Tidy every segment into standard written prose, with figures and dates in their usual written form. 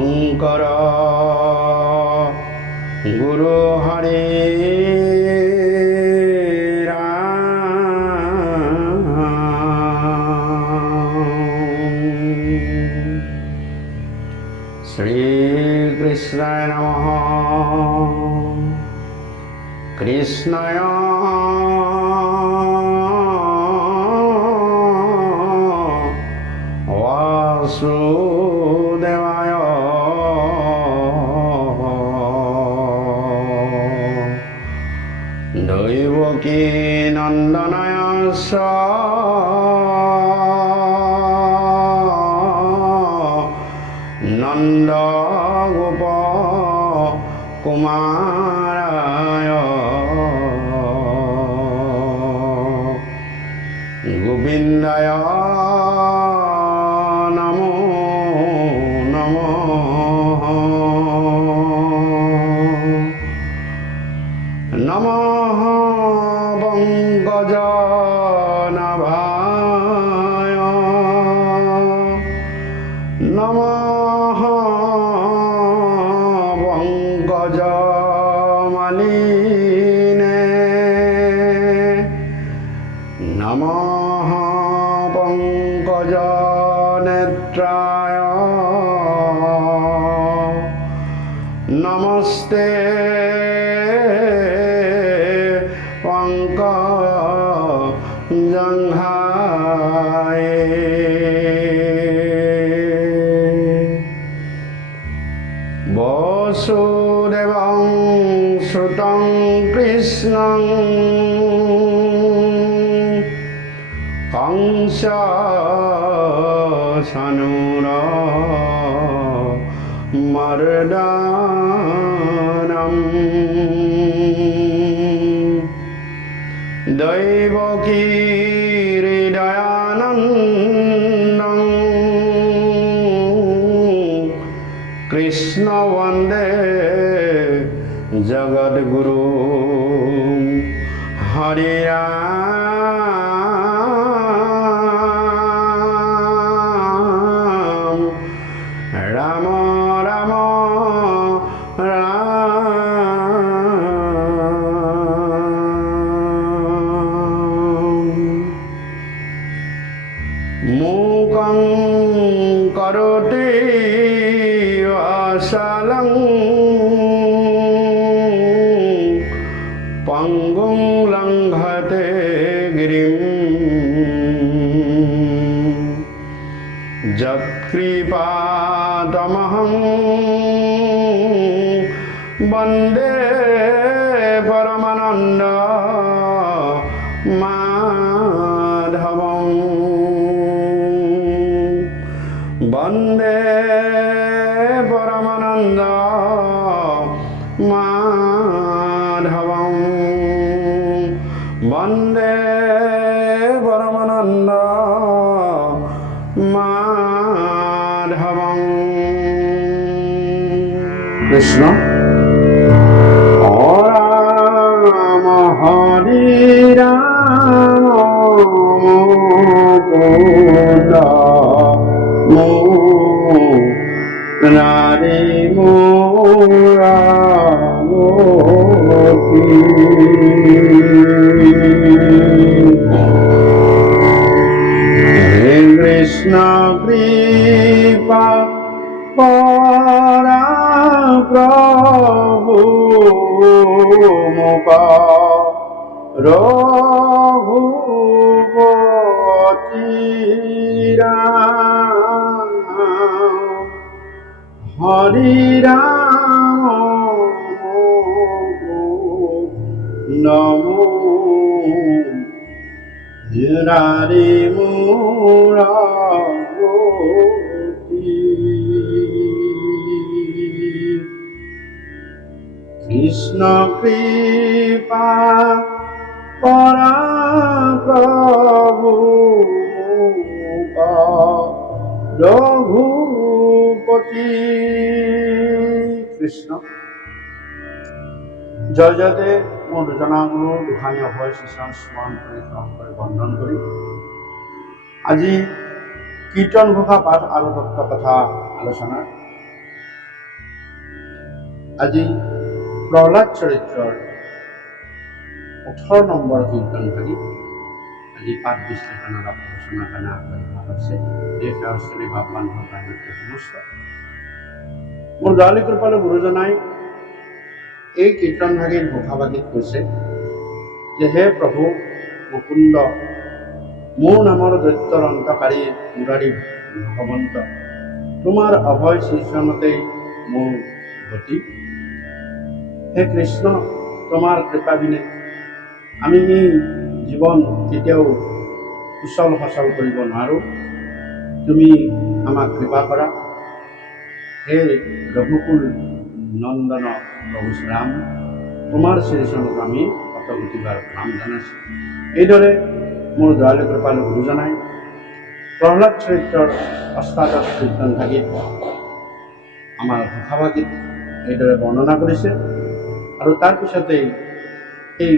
শঙ্কর গুরু হরে শ্রীকৃষ্ণায় নমঃ। কৃষ্ণায় বাসুদেবায় দৈবকী নন্দনায় নন্দ গোপ কুমারায় গোবিন্দায় নমো নমঃ। নমঃ পঙ্কজনাভায় নমঃ পঙ্কজমালিনে নমঃ পঙ্কজনেত্রায় নমস্তে পঙ্কজঙ্ঘায়। বসুদেবং সুতং কৃষ্ণং কংস সানুর মর্দনম দৈবকী হৃদয়ানন্দং কৃষ্ণ বন্দে জগদ্গুরু। হরে রাম রাম রাম রাম। মূকং করোতি বাচালং পঙ্গুং লঙ্ঘতে গিরিম যৎকৃপাতমহং বন্দে পরমানন্দ মাধবং বন্দে পরমানন্দ মাধবং বন্দে পরমানন্দ মাধবং। কৃষ্ণ রাম হরি রাম মুকুন্দ রাধে মুরারি। হে কৃষ্ণ কৃপা পরা প্রভু মুপা রঘুপতি রাম হরি রাম নমো মুরারি মুরারি। কৃষ্ণ কৃপা পরা প্রভু রঘুপতি। কৃষ্ণ জয় জয়তে মোৰ দুজনাগুৰু দুখানী অভয় শ্ৰীচৰণ স্মৰণ কৰি গ্ৰহণ কৰি বন্দন কৰি আজি কীৰ্তন ঘোষা পাঠ আৰু তত্ত্ব কথা আলোচনাৰ আজি প্ৰহ্লাদ চৰিত্ৰৰ 18 নম্বৰ কীৰ্তন ভাগি আজি পাঠ বিশ্লেষণৰ আলোচনাৰ কাৰণে আগবাঢ়িব হৈছে। দেশ আৰু শ্ৰী ভাৱবান্ধৱ ৰাজত্ব সমস্ত মোৰ দয়ালু কৃপালু গুৰুজনাই এই কীৰ্তন ভাগিৰ ঘোষাভাগিত কৈছে যে হে প্ৰভু মুকুন্দ, মোৰ নামৰ দৈত্যৰ অন্তকাৰী মুৰাৰী ভগৱন্ত, তোমাৰ অভয় শ্ৰীচৰণতেই মোৰ গতি। হে কৃষ্ণ, তোমাৰ কৃপা বিনে আমি জীৱন কেতিয়াও কুশল সচল কৰিব নোৱাৰোঁ। তুমি আমাক কৃপা কৰা। হে ৰঘুকুল নন্দন প্ৰভু শ্ৰীৰাম, তোমাৰ শ্ৰীচৰণত আমি শতকোটিবাৰ প্ৰণাম জনাইছোঁ। এইদৰে মোৰ দয়ালু কৃপালু গুৰুজনাই প্ৰহ্লাদ চৰিত্ৰৰ অষ্টাদশ কীৰ্তন ভাগিত আমাৰ ঘোষাভাগিত এইদৰে বৰ্ণনা কৰিছে। আৰু তাৰপিছতেই এই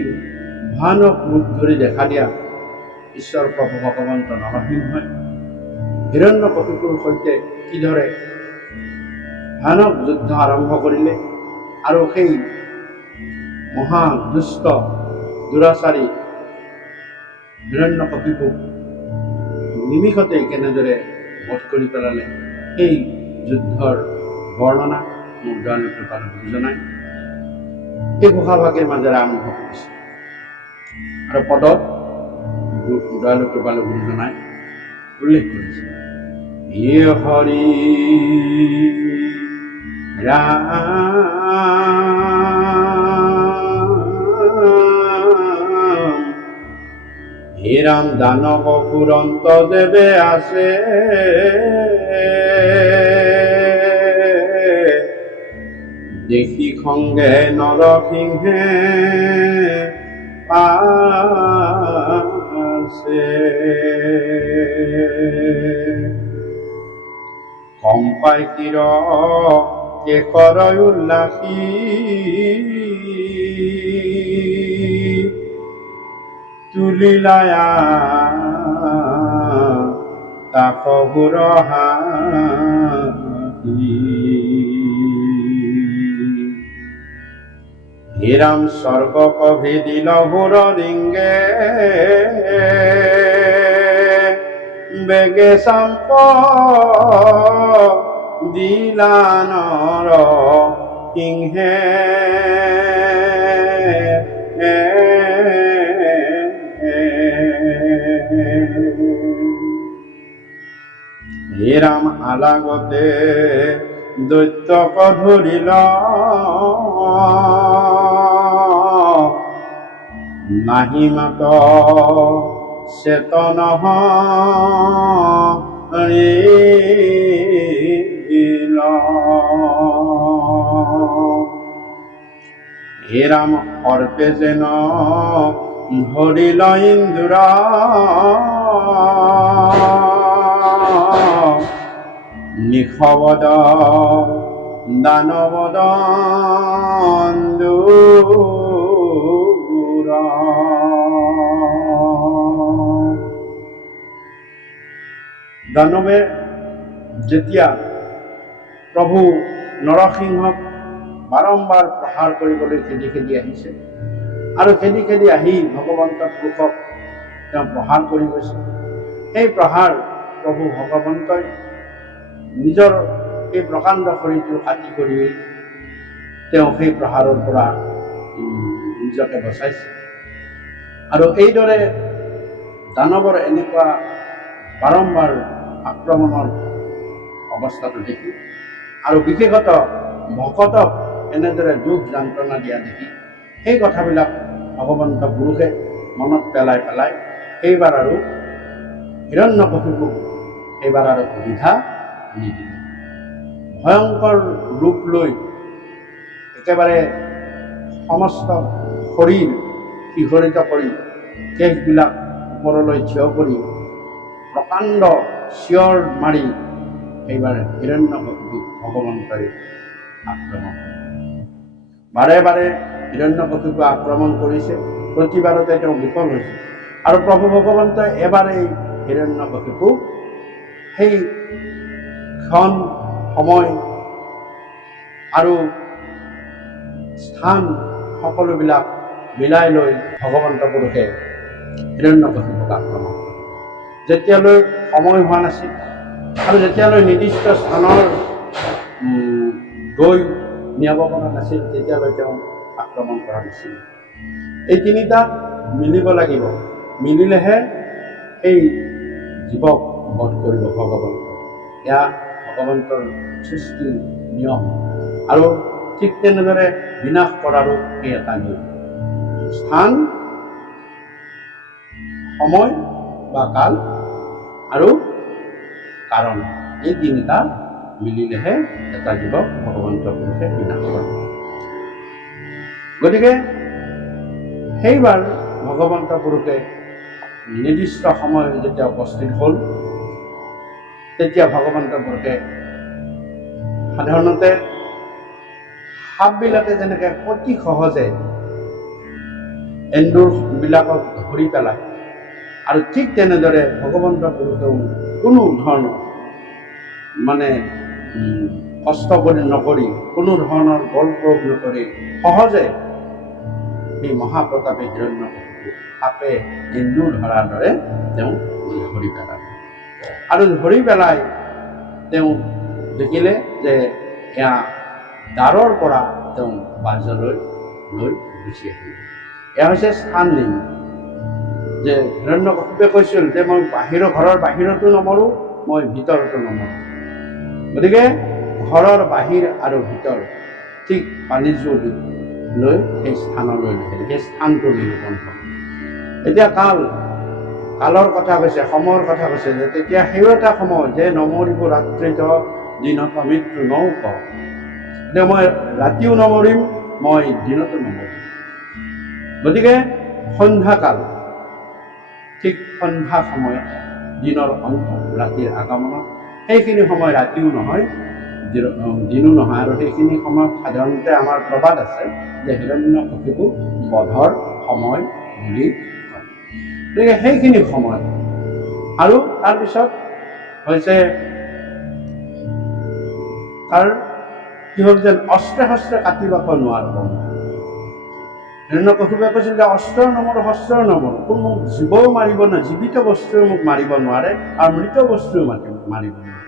ভয়ানক ৰূপ ধৰি দেখা দিয়া ঈশ্বৰ প্ৰভু ভগৱন্ত নৰসিংহই হিৰণ্যকশিপুৰ সৈতে কিদৰে ভয়ানক যুদ্ধ আৰম্ভ কৰিলে আৰু সেই মহা দুষ্ট দুৰাচাৰী হিৰণ্যকশিপুক নিমিষতে কেনেদৰে বধ কৰি পেলালে, সেই যুদ্ধৰ বৰ্ণনা মোৰ দয়ালু কৃপালু গুৰুজনাই এই ঘোষাভাগিৰ মাজেৰে আৰম্ভ কৰিছে। আৰু পদত দয়ালু কৃপালু গুৰুজনাই উল্লেখ কৰিছে, হে হৰি ৰাম হে ৰাম, দানৱ ফুৰন্ত দেৱে আছে, দেখি খংগে নৰসিংহে পাছে। কম্পাই তীৰ কেশৰ উল্লাসী, তুলিলায়া তাপহুৰ হাতী। হে ৰাম, স্বৰ্গক ভেদি লহুৰ ৰিংগে, বেগে চাম্প দিলানৰ সিংহে। হে ৰাম, আলাগতে দৈত্যক ধৰিল, নাহি মাত চেতন হৰিল। হে ৰাম, সৰ্পে যেন ধৰিল ইন্দুৰ, নিশবদ দানৱ দন্দুৰ। দানৱে যেতিয়া প্ৰভু নৰসিংহক বাৰম্বাৰ প্ৰহাৰ কৰিবলৈ খেদি খেদি আহিছে আৰু খেদি খেদি আহি ভগৱন্ত পুৰুষক তেওঁ প্ৰহাৰ কৰি গৈছে, সেই প্ৰহাৰ প্ৰভু ভগৱন্তই নিজৰ এই প্ৰকাণ্ড শৰীৰটো কাটি কৰি তেওঁ সেই প্ৰহাৰৰ পৰা নিজকে বচাইছে। আৰু এইদৰে দানৱৰ এনেকুৱা বাৰম্বাৰ আক্ৰমণৰ অৱস্থাটো দেখি আৰু বিশেষত ভকতক এনেদৰে দুখ যন্ত্ৰণা দিয়া দেখি সেই কথাবিলাক ভগৱন্ত পুৰুষে মনত পেলাই পেলাই এইবাৰ আৰু হিৰণ্যকশিপুক এইবাৰ আৰু সুবিধা নিদিলে। ভয়ংকৰ ৰূপ লৈ একেবাৰে সমস্ত শৰীৰ শিহৰিত কৰি কেশবিলাক ওপৰলৈ থিয় কৰি প্ৰকাণ্ড চিঞৰ মাৰি এইবাৰ হিৰণ্যকশিপুক ভগৱন্তই আক্ৰমণ কৰে। বাৰে বাৰে হিৰণ্যকশিপু আক্ৰমণ কৰিছে, প্ৰতিবাৰতে তেওঁ বিফল হৈছে। আৰু প্ৰভু ভগৱন্তই এবাৰ এই হিৰণ্যকশিপুক সেই ক্ষণ সময় আৰু স্থান সকলোবিলাক মিলাই লৈ ভগৱন্ত পুৰুষে হিৰণ্যকশিপুক আক্ৰমণ কৰে। যেতিয়ালৈ সময় হোৱা নাছিল আৰু যেতিয়ালৈ নিৰ্দিষ্ট স্থানৰ গৈ নিয়াব পৰা নাছিল তেতিয়ালৈ তেওঁ আক্ৰমণ কৰা নাছিল। এই তিনিটা মিলিব লাগিব, মিলিলেহে এই জীৱক বধ কৰিব ভগৱন্ত। এয়া ভগৱন্তৰ সৃষ্টিৰ নিয়ম আৰু ঠিক তেনেদৰে বিনাশ কৰাৰো এই এটা নিয়ম। স্থান, সময় বা কাল আৰু কাৰণ, এই তিনিটা মিলিলেহে এটা জীৱক ভগৱন্ত পুৰুষে বিনাশ কৰে। গতিকে সেইবাৰ ভগৱন্ত পুৰুষে নিৰ্দিষ্ট সময় যেতিয়া উপস্থিত হ'ল তেতিয়া ভগৱন্ত পুৰুষে সাধাৰণতে সাপবিলাকে যেনেকৈ অতি সহজে এন্দুৰবিলাকক ধৰি পেলায় আৰু ঠিক তেনেদৰে ভগৱন্ত পুৰুষেও কোনো ধৰণৰ কষ্ট নকৰি, কোনো ধৰণৰ বল প্ৰয়োগ নকৰি সহজে সেই মহাপ্ৰতাপী হিৰণ্যকশিপুক সাপে এন্দুৰ ধৰাৰ দৰে তেওঁ ধৰি পেলালে। আৰু ধৰি পেলাই তেওঁ দেখিলে যে এয়া দ্বাৰৰ পৰা তেওঁ বাজলৈ লৈ গুচি আহিলে। এয়া হৈছে স্থান নিয়ম। যে হিৰণ্যকশিপুৱে কৈছিল যে মই ঘৰৰ বাহিৰতো নমৰোঁ, মই ভিতৰতো নমৰোঁ। গতিকে ঘৰৰ বাহিৰ আৰু ভিতৰ ঠিক পানীযোৰ লৈ সেই স্থানলৈ লৈ আহিলে, সেই স্থানটো নিৰূপণ হ'ল। এতিয়া কালৰ কথা কৈছে, সময়ৰ কথা কৈছে যে তেতিয়া সেই এটা সময় যে নমৰিব ৰাত্ৰিত দিনত মৃত্যু নৌক। এতিয়া মই ৰাতিও নমৰিম, মই দিনতো নমৰিম। গতিকে সন্ধ্যাকাল, ঠিক সন্ধ্যা সময়ত দিনৰ অন্ত ৰাতিৰ আগমনত সেইখিনি সময় ৰাতিও নহয় দিনো নহয়। আৰু সেইখিনি সময়ত সাধাৰণতে আমাৰ প্ৰবাদ আছে যে হিৰণ্যকশিপু বধৰ সময় বুলি কয়। গতিকে সেইখিনি সময় আৰু তাৰপিছত হৈছে তাৰ কি হ'ল যেন অস্ত্ৰে শস্ত্ৰে কাটিবাক নোৱাৰিব। হিৰণ্যকশিপুৱে কৈছিল যে অস্ত্ৰৰ নমৰো, শস্ত্ৰৰ নমৰো, কোনো জীৱও মাৰিব নোৱাৰে, জীৱিত বস্তুৱে মোক মাৰিব নোৱাৰে আৰু মৃত বস্তুৱেও মাৰিব নোৱাৰে।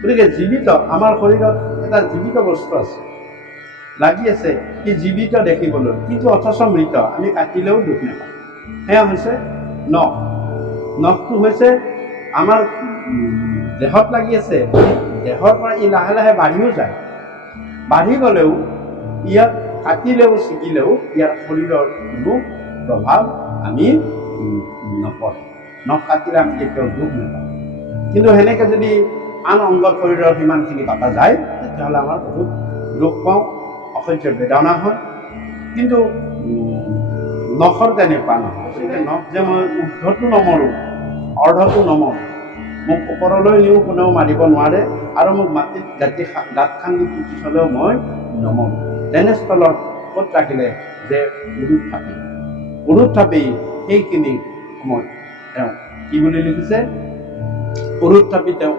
গতিকে জীৱিত, আমাৰ শৰীৰত এটা জীৱিত বস্তু আছে, লাগি আছে, সি জীৱিত দেখিবলৈ, কিন্তু অথচ মৃত, আমি কাটিলেও দুখ নাপাওঁ। সেয়া হৈছে নখ। নখটো হৈছে আমাৰ দেহত লাগি আছে, দেহৰ পৰা ই লাহে লাহে বাঢ়িও যায়। বাঢ়ি গ'লেও ইয়াক কাটিলেও ছিগিলেও ইয়াৰ শৰীৰৰ কোনো প্ৰভাৱ আমি নপৰে। নখ কাটিলে আমি কেতিয়াও দুখ নাপাওঁ। কিন্তু সেনেকৈ যদি আন অংগ শৰীৰৰ সিমানখিনি কটা যায় তেতিয়াহ'লে আমাৰ বহুত দুখ পাওঁ, অসহ্য বেদনা হয়। কিন্তু নখৰ তেনেকুৱা নহয়। গতিকে নখ যে মই ঊৰ্ধটো নমৰোঁ, অৰ্ধটো নমৰোঁ, মোক ওপৰলৈ নিও কোনেও মাৰিব নোৱাৰে আৰু মোক মাটিত গাঁত খান্দি পুতি থ'লেও মই নমৰোঁ। তেনেস্থলত ক'ত ৰাখিলে যে উৰুত থাপি সেইখিনি সময়ত তেওঁ কি বুলি লিখিছে, উৰুত থাপি তেওঁ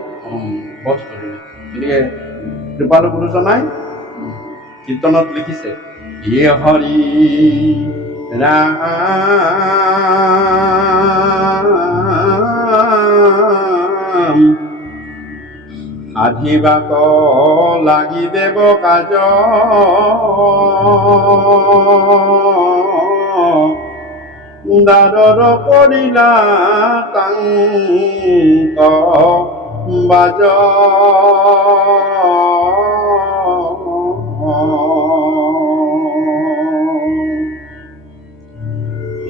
বধ কৰিলে। গতিকে কৃপালু গুৰুজনাই কীৰ্তনত লিখিছে, হে হৰি ৰাম আধিবাক লাগি দেৱ কাজ দাদৰ কৰিলা তাংক বাজ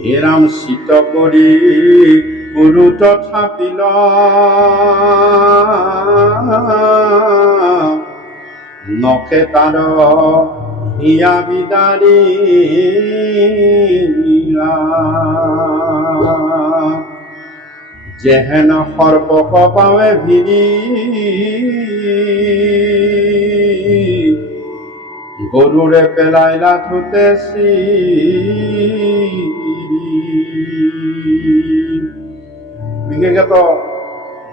হে ৰাম চিত কৰি গুৰু তথাপিল নখে তাৰ হিয়া বিদাৰি যেহেন সৰ্বক পাৱে ভিৰি গৰুৰে পেলাইলা থুতে বিশেষত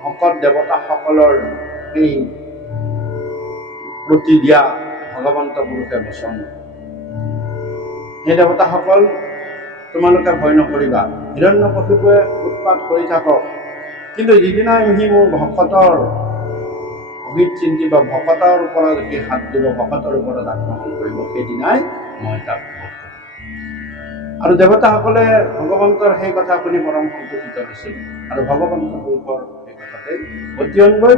ভকত দেৱতাসকলৰ এই প্ৰতি দিয়া ভগৱন্ত পুৰুষে বচন হে দেৱতাসকল, তোমালোকে ভয় নকৰিবা, হিৰণ্যকশিপুৱে উৎপাত কৰি থাকক, কিন্তু যিদিনাই সি মোৰ ভকতৰ অহিত চিন্তিব, ভকতৰ ওপৰত সি হাত দিব, ভকতৰ ওপৰত আক্ৰমণ কৰিব, সেইদিনাই মই তাক বধ কৰিম। আৰু দেৱতাসকলে ভগৱন্তৰ সেই কথা শুনি পৰম সন্তোষিত হৈছিল, আৰু ভগৱন্তৰ পুৰুষৰ সেই কথাতে অধ্যয়ন গৈ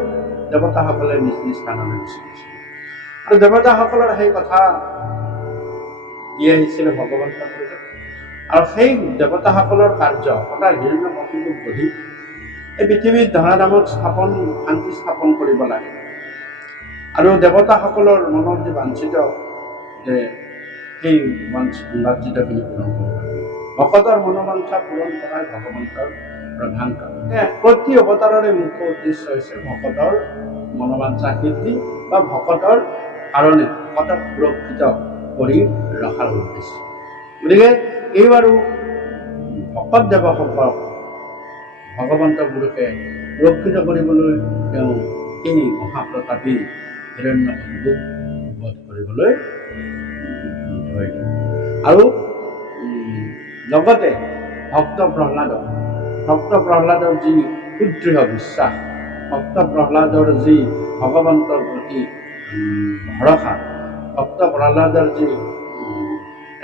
দেৱতাসকলে নিজ নিজ স্থানলৈ গুচি গৈছিল। আৰু দেৱতাসকলৰ সেই কথা দি আহিছিলে ভগৱন্তৰ পুৰুষে, আৰু সেই দেৱতাসকলৰ কাৰ্য অৰ্থাৎ হিৰণ্যকশিপুক বধি এই পৃথিৱীত ধৰাধামত শান্তি স্থাপন কৰিব লাগে। আৰু দেৱতাসকলৰ মনৰ যি বাঞ্ছিত যে সেই বাঞ্ছিতখিনি পূৰণ কৰিব লাগে। ভকতৰ মনোবাঞ্ছা পূৰণ কৰাই ভগৱন্তৰ প্ৰধান কাম। প্ৰতি অৱতাৰৰে মুখ্য উদ্দেশ্য হৈছে ভকতৰ মনোবাঞ্ছা সিদ্ধি বা ভকতৰ কাৰণে ভকতক সুৰক্ষিত কৰি ৰখাৰ উদ্দেশ্য। গতিকে এইবাৰো ভকত দেৱসকলক ভগৱন্ত পুৰুষে সুৰক্ষিত কৰিবলৈ তেওঁ এই মহাপ্ৰতাপী হিৰণ্যকশিপুক বধ কৰিবলৈ ধৰিলে। আৰু লগতে ভক্ত প্ৰহ্লাদৰ যি সুদৃঢ় বিশ্বাস, ভক্ত প্ৰহ্লাদৰ যি ভগৱন্তৰ প্ৰতি ভৰসা, ভক্ত প্ৰহ্লাদৰ যি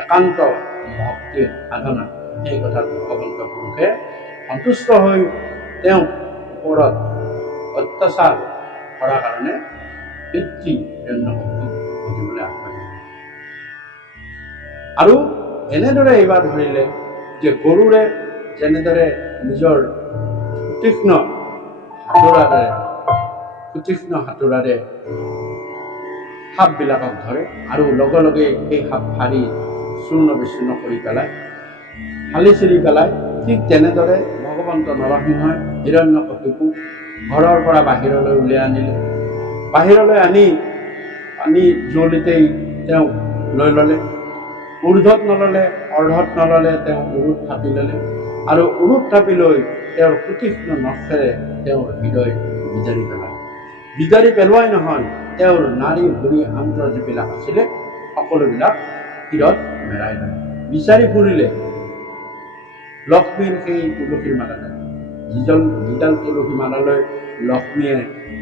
একান্ত ভক্তি সাধনা, সেই কথাত ভগৱন্ত পুৰুষে সন্তুষ্ট হৈ তেওঁ ওপৰত অত্যাচাৰ কৰাৰ কাৰণে পিতৃ হিৰণ্যকশিপুক বধিবলৈ আগবাঢ়িলে। আৰু এনেদৰে এইবাৰ ধৰিলে যে গৰুৰে যেনেদৰে নিজৰ সুতীক্ষ্ণ হাতোৰাৰে সাপবিলাকক ধৰে আৰু লগে লগে সেই সাপ ফাৰি চূৰ্ণ বিচূৰ্ণ কৰি পেলায়, ফালি চিৰি পেলায়, ঠিক তেনেদৰে ভগৱন্ত নৰসিংহই হিৰণ্যকশিপুক ঘৰৰ পৰা বাহিৰলৈ উলিয়াই আনিলে। বাহিৰলৈ আনি পানী জুৱলিতেই তেওঁ লৈ ল'লে। ঊৰ্ধত নল'লে, অৰ্ধত নল'লে, তেওঁ উৰুত থাপি ল'লে, আৰু উৰুত থাপি লৈ তেওঁৰ সুতীক্ষ্ণ নখেৰে তেওঁৰ হৃদয় বিজাৰি পেলালে। বিজাৰি পেলোৱাই নহয়, তেওঁৰ নাৰী ভৰি আন্ত্ৰ যিবিলাক আছিলে সকলোবিলাক শিৰত মেৰাই ল'লে। বিচাৰি ফুৰিলে লক্ষ্মীৰ সেই তুলসীৰ মালাডাল, যিডাল তুলসী মালালৈ লক্ষ্মীয়ে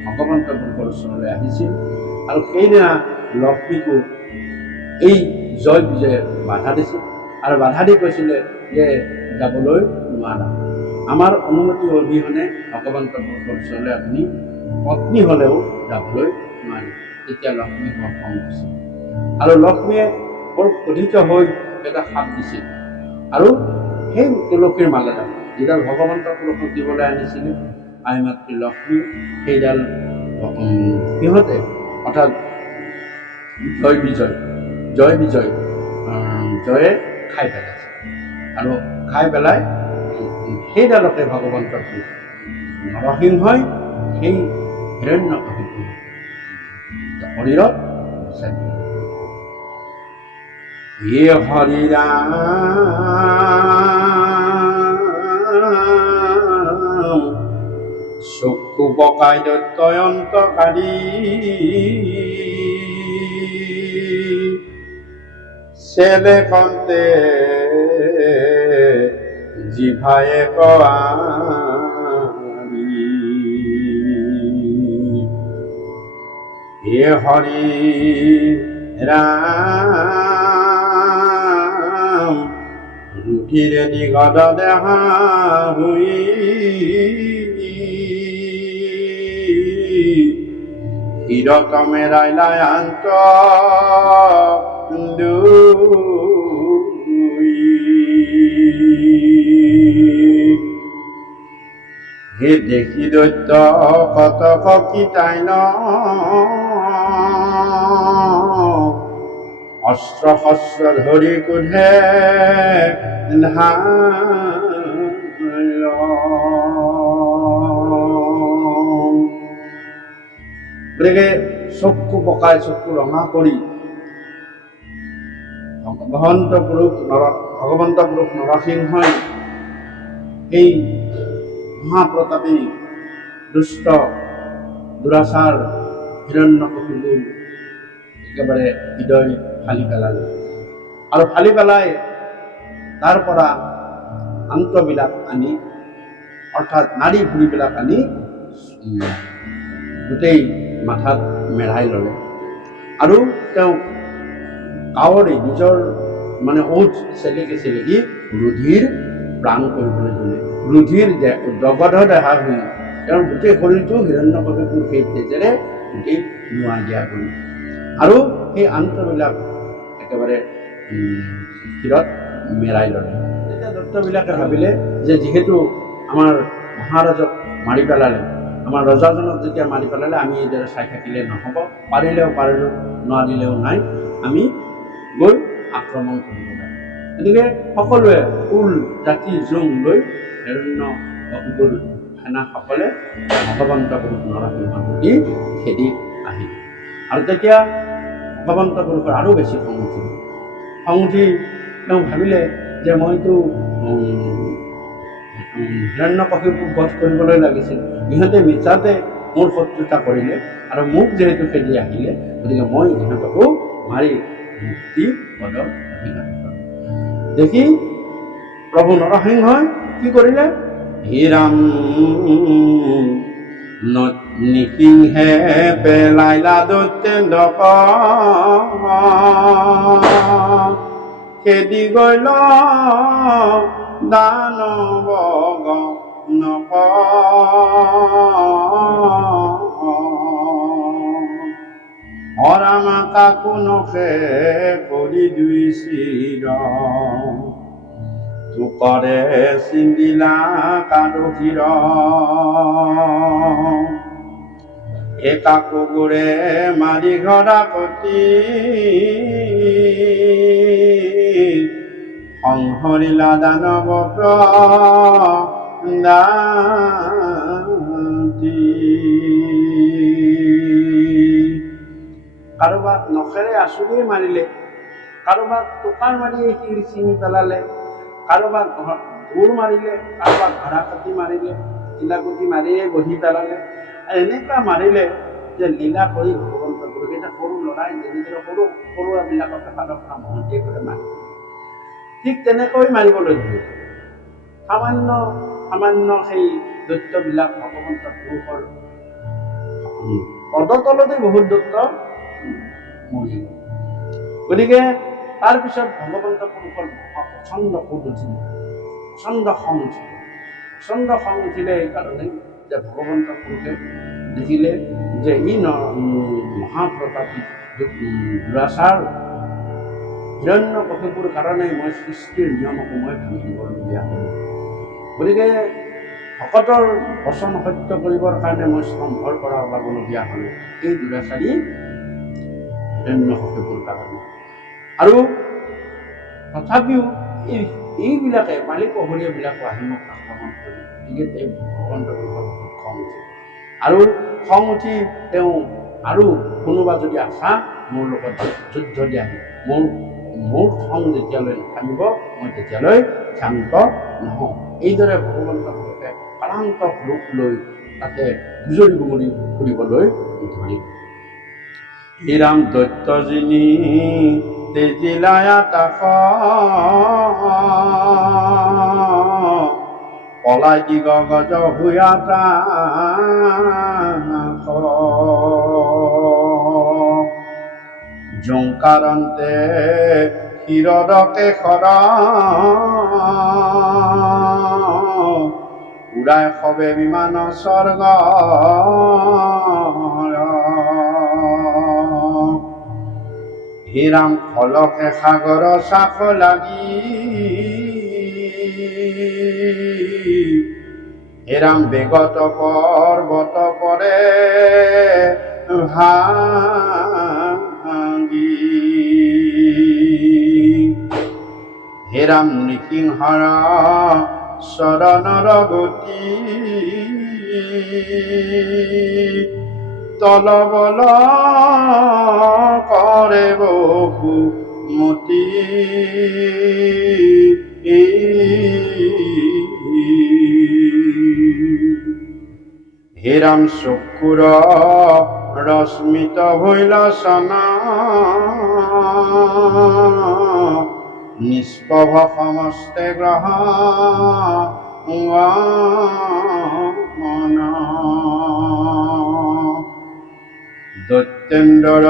ভগৱন্ত পুৰুষৰ ওচৰলৈ আহিছিল, আৰু সেইদিনা লক্ষ্মীকো এই জয় বিজয়ে বাধা দিছিল, আৰু বাধা দি কৈছিলে যে যাবলৈ নোৱাৰা, আমাৰ অনুমতি অবিহনে ভগৱন্ত পুৰুষৰ ওচৰলৈ আপুনি পত্নী হ'লেও যাবলৈ নোৱাৰে। তেতিয়া লক্ষ্মী বৰ খং উঠিছিল, আৰু লক্ষ্মীয়ে বৰ ক্ৰোধিত হৈ এটা সাপ দিছিল, আৰু সেই তুলসীৰ মালাডাল যিডাল ভগৱন্ত পুৰুষক দিবলৈ আনিছিলে, আই মাতৃ লক্ষ্মী সেইডাল সিহঁতে অৰ্থাৎ জয়ে খাই পেলাইছে, আৰু খাই পেলাই সেইডালকে ভগৱন্ত পুৰুষ নৰসিংহই সেই হিৰণ্যকশিপুৰ শৰীৰত বিচাৰি পেলালে। হে হৰি ৰাম চক্ষু পকাই দৈত্যয়ন্তকাৰী, চেলে কন্তে জিভায়ে কোৱাৰি, হে হৰি ৰাম ৰুধিৰে নিগদ দেহা হুই, হিৰতমে ৰাইলাই আন্ত হে দেখি দৈত্য কত কিতাই ন, অস্ত্ৰ শস্ত্ৰ ধৰি কোধে গতিকে চক্ষু পকাই চক্ষু ৰঙা কৰি ভগৱন্ত পুৰুষ নৰসিংহই এই মহাপ্ৰতাপী দুষ্ট দুৰাচাৰ হিৰণ্যকশিপুৰ একেবাৰে হৃদয় ফালি পেলালে। আৰু ফালি পেলাই তাৰ পৰা আন্তবিলাক আনি অৰ্থাৎ নাড়ী ভুঁড়িবিলাক আনি গোটেই মাথাত মেৰাই ল'লে আৰু তেওঁ কাৱৰী নিজৰ মানে ওঠ চেলেকি চেলেকি ৰুধিৰ প্ৰাণ কৰিবলৈ ধৰিলে। ৰুধিৰ জগধ দেহা হৈ তেওঁৰ গোটেই শৰীৰটো হিৰণ্যকশিপুৰ সেই তেজেৰে গোটেই নোৱা দিয়া গ'ল আৰু সেই আন্তবিলাক একেবাৰে শিৰত মেৰাই ল'লে। তেতিয়া দৈত্যবিলাকে ভাবিলে যে যিহেতু আমাৰ মহাৰাজক মাৰি পেলালে, আমাৰ ৰজাজনক যেতিয়া মাৰি পেলালে আমি এইদৰে চাই থাকিলে নহ'ব, পাৰিলেও পাৰিলোঁ নোৱাৰিলেও নাই, আমি গৈ আক্ৰমণ কৰিব লাগে। গতিকে সকলোৱে ফুল জাতি জোং লৈ হিৰণ্যকশিপুৰ সেনাসকলে ভগৱন্ত পুৰুষ নৰসিংহৰ প্ৰতি খেদি আহিল। আৰু তেতিয়া ভগৱন্ত পুৰুষৰ আৰু বেছি খং উঠিল। খং উঠি তেওঁ ভাবিলে যে মইতো হিৰণ্যকশিপুক বধ কৰিবলৈ লাগিছিল, ইহঁতে মিছাতে মোৰ শত্ৰুতা কৰিলে আৰু মোক যিহেতু খেদি আহিলে, গতিকে মই ইহঁতকো মাৰি মুক্তি পদৰ অধিকাৰ কৰিম। দেখি প্ৰভু নৰসিংহই কি কৰিলে? হে ৰাম নিসিংহে পেলাইলা দৈত্যেন্দ্ৰক, খেদি গল দানৱ গণক, হৰাম কাকো নখে কৰি দুই চিৰ, তোকৰে চিন্দিলা কাদশিৰ, একাকো গোৰে মাৰি ঘৰা কতি, সংহৰিলা দানৱ প্ৰদাতি। কাৰোবাক নখেৰে আঁচুৰিয়ে মাৰিলে, কাৰোবাক টোকাৰ মাৰিয়ে শিৰ ছিঙি পেলালে, কাৰোবাক দৌৰ মাৰিলে, কাৰোবাক ঘৰা কাটি মাৰিলে, চিলাকুটি মাৰিয়ে গঢ়ি পেলালে। এনেকুৱা মাৰিলে যে লীলা কৰি ভগৱন্ত পুৰুষে সৰু ল'ৰাই যেনেদৰে সৰু সৰুবিলাকক এফালৰ পৰা মহন্তিয়ে কৰি মাৰিব, ঠিক তেনেকৈ মাৰিবলৈ ধৰিলে। সামান্য সেই দৈত্যবিলাক ভগৱন্ত পুৰুষৰ পদতলতে বহুত দৈত্য মৰি গ'ল। গতিকে তাৰপিছত ভগৱন্ত পুৰুষৰ প্ৰচণ্ড ক্ৰোধ উঠিল, প্ৰচণ্ড খং উঠিল। প্ৰচণ্ড খং উঠিলে এইকাৰণে যে ভগৱন্ত পুৰুষে দেখিলে যে ই মহাপ্ৰতাপী দুৰাচাৰ হিৰণ্যকশিপুৰ কাৰণে মই সৃষ্টিৰ নিয়মকো মই ভাঙি দিবলগীয়া হ'ল। গতিকে ভকতৰ বচন সত্য কৰিবৰ কাৰণে মই স্তম্ভৰ পৰা ওলাবলগীয়া হ'ল এই দুৰাচাৰী হিৰণ্যকশিপুৰ কাৰণে। আৰু তথাপিও এইবিলাকে মালিক পহৰীয়াবিলাকো আহি মোক আক্ৰমণ কৰি, গতিকে এই ভগৱন্ত পুৰুষৰ বহুত খং উঠিল। আৰু খং উঠি তেওঁ আৰু কোনোবা যদি আছা মোৰ লগত যুদ্ধ দিয়াহি, মোৰ খং যেতিয়ালৈ নাথামিব মই তেতিয়ালৈ শান্ত নহওঁ। এইদৰে ভগৱন্ত পুৰুষে ক্লান্ত ৰূপ লৈ তাতে গুজৰি গুমৰি ফুৰিবলৈ ধৰিল। হে ৰাম দৈত্যজিনী তেজিলায়া তাক, পলাই দিগ গজ হুয়া জংকাৰন্তে শিৰদকে খৰ, উৰাই সবে বিমান স্বৰ্গ, হে ৰাম ফলকে সাগৰ চাখ লাগি, হে ৰাম বেগত পৰ্বত পৰে ভাঙি, হে ৰাম নৃসিংহৰ চৰণৰ গতি, তলবল কৰে বহু মতি, হে ৰাম চকুৰ ৰশ্মিত ভৈল চনা, নিষ্প্ৰভ সমস্তে গ্ৰহ দৈত্যেন্দ্ৰ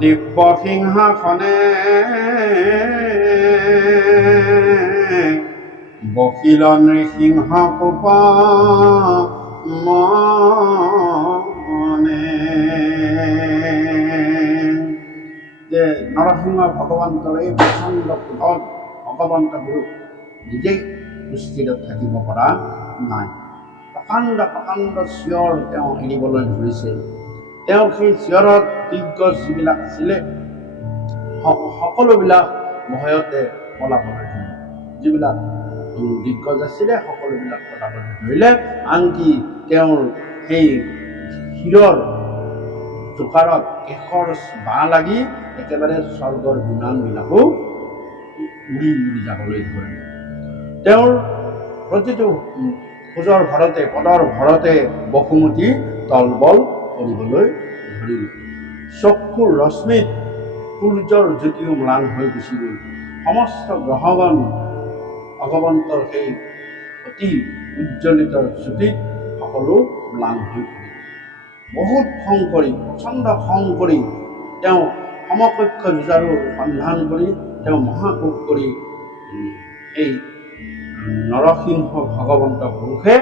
দিব্য সিংহাসনে বকিল নৃসিংহ কোপ মনে। যে নৰসিংহ ভগৱন্তৰ এই প্ৰচণ্ড ক্ৰোধত ভগৱন্ত গুৰু নিজেই সুস্থিৰত থাকিব পৰা নাই। প্ৰকাণ্ড প্ৰকাণ্ড চিঞৰ তেওঁ এৰিবলৈ ধৰিছে। তেওঁ সেই চিঞৰত দিগ্গজ যিবিলাক আছিলে সকলোবিলাক ভয়তে পলাবলৈ ধৰিলে। যিবিলাক দিগ্গজ আছিলে সকলোবিলাক পলাবলৈ ধৰিলে। আনকি তেওঁৰ সেই শিৰৰ জোকাৰত কেশৰ বাঁহ লাগি একেবাৰে স্বৰ্গৰ বিমানবিলাকো উৰি উৰি যাবলৈ ধৰিলে। তেওঁৰ প্ৰতিটো খোজৰ ভৰতে পদৰ ভৰতে বসুমতী তলবল কৰিবলৈ ধৰিলে। চকুৰ ৰশ্মিত সূৰ্যৰ জ্যোতিও ম্লান হৈ গুচি গ'ল। সমস্ত গ্ৰহগণ ভগৱন্তৰ সেই অতি উজ্জ্বলিত জ্যোতিত সকলো ম্লান হৈ পৰিল। বহুত খং কৰি প্ৰচণ্ড খং কৰি তেওঁ সমকক্ষ যুঁজাৰু সন্ধান কৰি তেওঁ মহাকোপ কৰি এই নৰসিংহ ভগৱন্ত পুৰুষে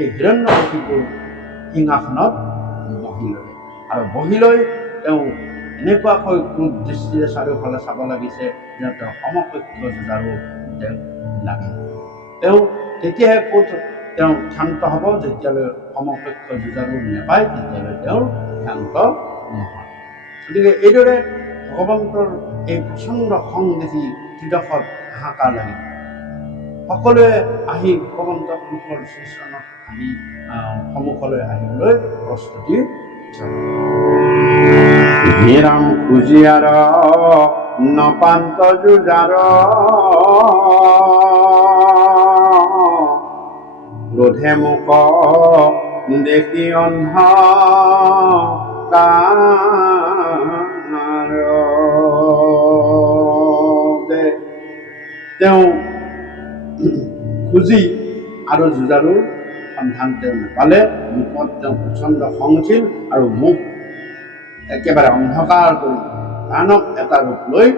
এই হিৰণ্যকশিপুৰ সিংহাসনত বহি ল'লে। আৰু বহি লৈ তেওঁ এনেকুৱাকৈ ক্ৰোধ দৃষ্টিৰে চাৰিওফালে চাব লাগিছে যে তেওঁ সমকক্ষ যুঁজাৰু তেওঁ লাগে। তেওঁ তেতিয়াহে ক'ত তেওঁ ক্ষান্ত হ'ব, যেতিয়ালৈ সমকক্ষ যুঁজাৰু নাপায় তেতিয়ালৈ তেওঁৰ ক্ষান্ত নহয়। গতিকে এইদৰে ভগৱন্তৰ এই প্ৰচণ্ড খং দেখি ত্ৰিদশত হাহাকাৰ লাগিল। সকলোৱে আহি ভগৱন্ত পুৰুষৰ শ্ৰীচৰণত আহি সন্মুখলৈ আহিবলৈ প্ৰস্তুতি। হে ৰাম খুজিয়াৰ নপান্ত যুঁজাৰ ক্ৰোধে মোক দেখি অন্ধ তেওঁ খুজি আৰু যুঁজাৰুৰ সন্ধান তেওঁ নাপালে। মুখত তেওঁ প্ৰচণ্ড খং উঠিল আৰু মুখ একেবাৰে অন্ধকাৰ কৰি ভয়ানক এটা ৰূপ লৈ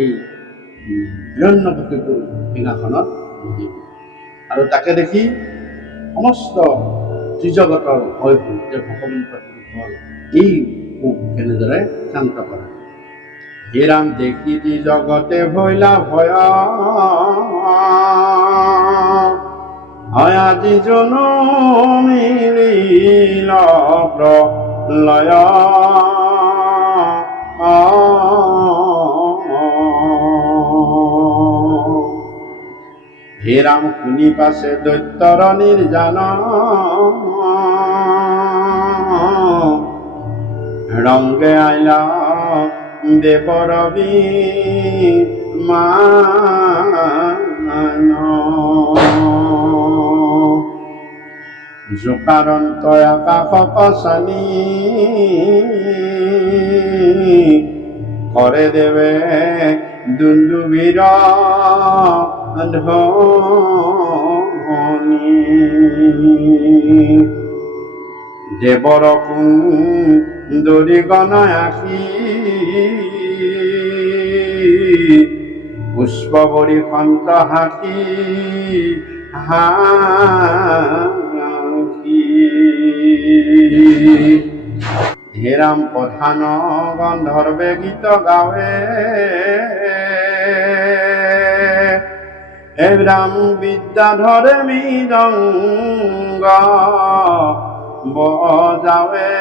এই হিৰণ্যকশিপুৰ সিংহাসনত বহিল। আৰু তাকে দেখি সমস্ত ত্ৰিজগতৰ ভয় হ'ল যে ভগৱন্ত পুৰুষৰ এই কোপ কেনেদৰে শান্ত কৰে। হে ৰাম দেখি ত্ৰিজগতে ভৈলা ভয় আজি জনমিল প্ৰলয় হে ৰাম শুনি পাছে দৈত্যৰ নিৰ্যান ৰংগে আইলা দেৱৰ বিমান জোকাৰন্ত আকাশ কচানি কৰে দেৱে দুন্দুবীৰ ধ্বনি দেৱৰ কুন্দৰী গণয় আশী পুষ্প বৰি সন্ত হাতী হে ৰাম প্ৰধান গন্ধৰ্বে গীত গাৱে হে ৰাম বিদ্যাধৰে মৃদংগ বজাৱে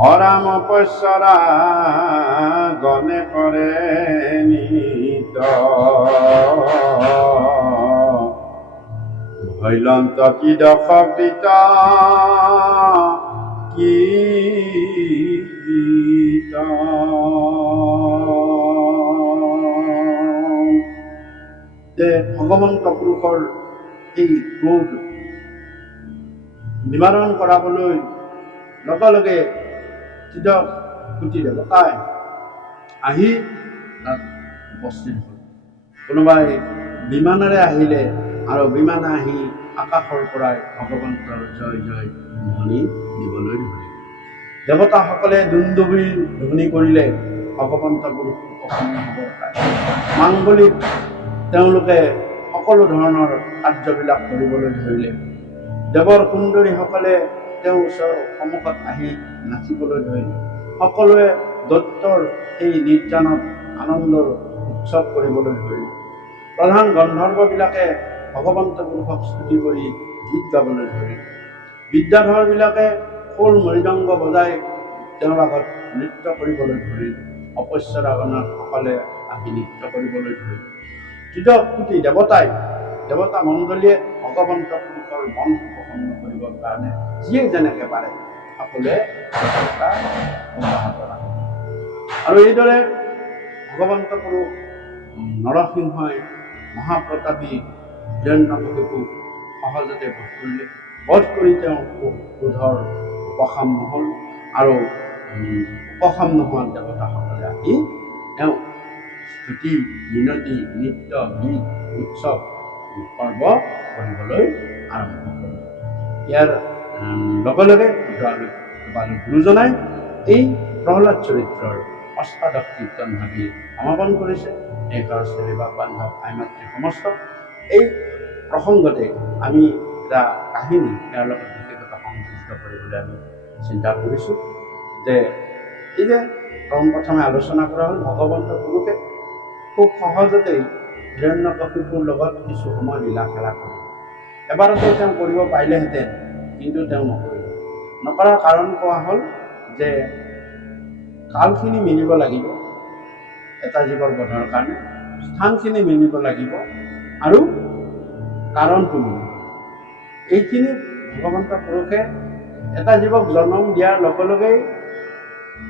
হৰাম পশ্যৰা গণে কৰে নিত ভৈলন্ত ত্ৰিদশ কৃত ভগৱন্ত পুৰুষৰ এই ক্ৰোধ নিবাৰণ কৰাবলৈ লগে লগে ত্ৰিদশ কোটি দেৱতাই আহি তাত উপস্থিত হ'ল। কোনোবাই বিমানেৰে আহিলে আৰু বিমানে আহি আকাশৰ পৰাই ভগৱন্তৰ জয় জয় ধ্বনি দিবলৈ ধৰিলে। দেৱতাসকলে দুন্দুভিৰ ধ্বনি কৰিলে ভগৱন্ত পুৰুষ প্ৰসন্ন হ'বৰ কাৰণে। মাংগলিক তেওঁলোকে সকলো ধৰণৰ কাৰ্যবিলাক কৰিবলৈ ধৰিলে। দেৱৰ সুন্দৰীসকলে তেওঁৰ ওচৰৰ সন্মুখত আহি নাচিবলৈ ধৰিলে। সকলোৱে দত্তৰ এই নিৰ্যানত আনন্দৰ উৎসৱ কৰিবলৈ ধৰিলে। প্ৰধান গন্ধৰ্ববিলাকে ভগৱন্ত পুৰুষক স্তুতি কৰি গীত গাবলৈ ধৰিলে। বিদ্যাধৰবিলাকে খোল মৃদংগ বজাই তেওঁৰ আগত নৃত্য কৰিবলৈ ধৰিলে। অপস্যৰাগণসকলে আহি নৃত্য কৰিবলৈ ধৰিলে। ত্ৰিদশ কোটি দেৱতা মণ্ডলীয়ে ভগৱন্ত পুৰুষৰ মন প্ৰসন্ন কৰিবৰ কাৰণে যিয়ে যেনেকৈ পাৰে সকলোৱে অব্যাহত ৰাখে। আৰু এইদৰে ভগৱন্ত পুৰুষ নৰসিংহই মহাপ্ৰতাপী হিৰণ্যকশিপুক সহজতে বধ কৰি তেওঁ ক্ৰোধৰ উপশম নহ'ল। আৰু উপশম নোহোৱা দেৱতাসকলে আহি তেওঁ স্তুতি মিনতি নৃত্য গীত উৎসৱ পৰ্ব কৰিবলৈ আৰম্ভ কৰিলে। ইয়াৰ লগে লগে গুৰুজনাই এই প্ৰহ্লাদ চৰিত্ৰৰ অষ্টাদশ কীৰ্তন ভাগি সমাপন কৰিছে। এই সৰস্বতী বা বান্ধৱ আইমাতৃ সমস্ত এই প্ৰসংগতে আমি এটা কাহিনী ইয়াৰ লগত বিশেষতা সংযুক্ত কৰিবলৈ আমি চিন্তা কৰিছোঁ যে এই যে প্ৰথমে আলোচনা কৰা হ'ল ভগৱন্ত পুৰুষে খুব সহজতেই হিৰণ্যকশিপুৰ লগত কিছু সময় লীলা খেলা কৰিলে। এবাৰতে তেওঁ কৰিব পাৰিলেহেঁতেন, কিন্তু তেওঁ নকৰিলে। নকৰাৰ কাৰণ কোৱা হ'ল যে কালখিনি মিলিব লাগিব এটা জীৱৰ বধৰ কাৰণে, স্থানখিনি মিলিব লাগিব আৰু কাৰণটো মিলিব। এইখিনি ভগৱন্ত পুৰুষে এটা জীৱক জন্ম দিয়াৰ লগে লগেই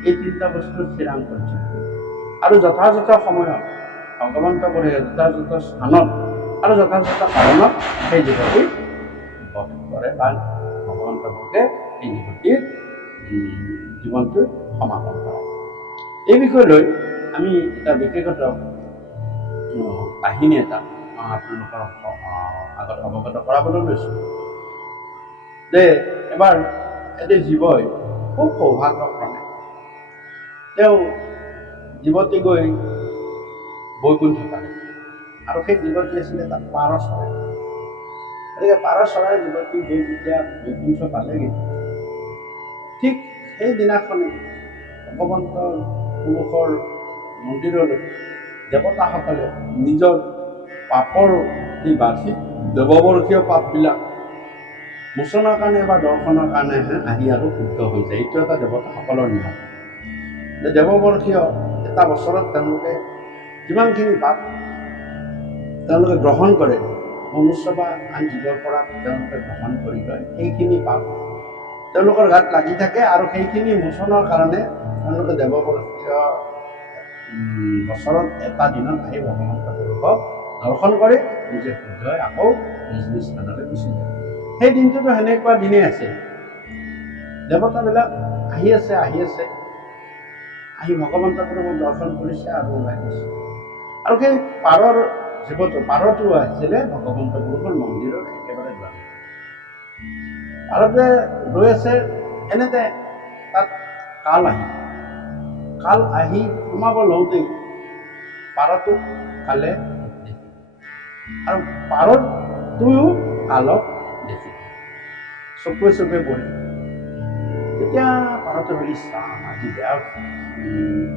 এই তিনিটা বস্তু থিৰাং কৰিছে। আৰু যথাযথ সময়ত ভগৱন্ত পুৰুষে যথাযথ স্থানত আৰু যথাযথ কাৰণত সেই জীৱটিক বধ কৰে বা ভগৱন্ত পুৰুষে এই জীৱটিৰ জীৱনটো সমাপন কৰে। এই বিষয় লৈ আমি এটা বিশেষত কাহিনী এটা আপোনালোকৰ আগত অৱগত কৰাবলৈ লৈছোঁ যে এবাৰ এটি জীৱই খুব সৌভাগ্যক্ৰমে তেওঁ জীৱতী গৈ বৈকুণ্ঠ পালে। আৰু সেই জীৱতী আছিলে তাত পাৰ চৰাই। গতিকে পাৰ চৰাই জীৱতী গৈ যেতিয়া বৈকুণ্ঠ পালেগৈ, ঠিক সেইদিনাখনেই ভগৱন্ত পুৰুষৰ মন্দিৰলৈ দেৱতাসকলে নিজৰ পাপৰ যি বাধি দেৱবৰ্ষীয় পাপবিলাক মোচনৰ কাৰণে বা দৰ্শনৰ কাৰণেহে আহি আৰু শুদ্ধ হৈ যায়। এইটো এটা দেৱতাসকলৰ নিয়ম যে দেৱবৰ্ষীয় এটা বছৰত তেওঁলোকে যিমানখিনি পাপ তেওঁলোকে গ্ৰহণ কৰে, মনুষ্য বা আন জীৱৰ পৰা তেওঁলোকে গ্ৰহণ কৰি লয়, সেইখিনি পাপ তেওঁলোকৰ গাত লাগি থাকে। আৰু সেইখিনি মোচনৰ কাৰণে তেওঁলোকে দেৱবৰ্ষীয় বছৰত এটা দিনত আহি ভগৱন্ত পুৰুষক দৰ্শন কৰি নিজে শুদ্ধ হৈ আকৌ নিজ নিজ স্থানলৈ গুচি যায়। সেই দিনটোতো সেনেকুৱা দিনেই আছে। দেৱতাবিলাক আহি আছে আহি ভগৱন্ত পুৰুষক দৰ্শন কৰিছে আৰু ওলাই গৈছে। আৰু সেই পাৰৰ পাৰটো আছিলে ভগৱন্ত পুৰুষৰ মন্দিৰৰ একেবাৰে দুৱাৰ। পাৰতে ৰৈ আছে, এনেতে তাত কাল আহি সোমাব লওঁতেই পাৰটো কালে দেখি আৰু পাৰটোও কালক দেখি চকুৱে পৰি তেতিয়া পাৰতে ভাবি চাম আজি বেয়া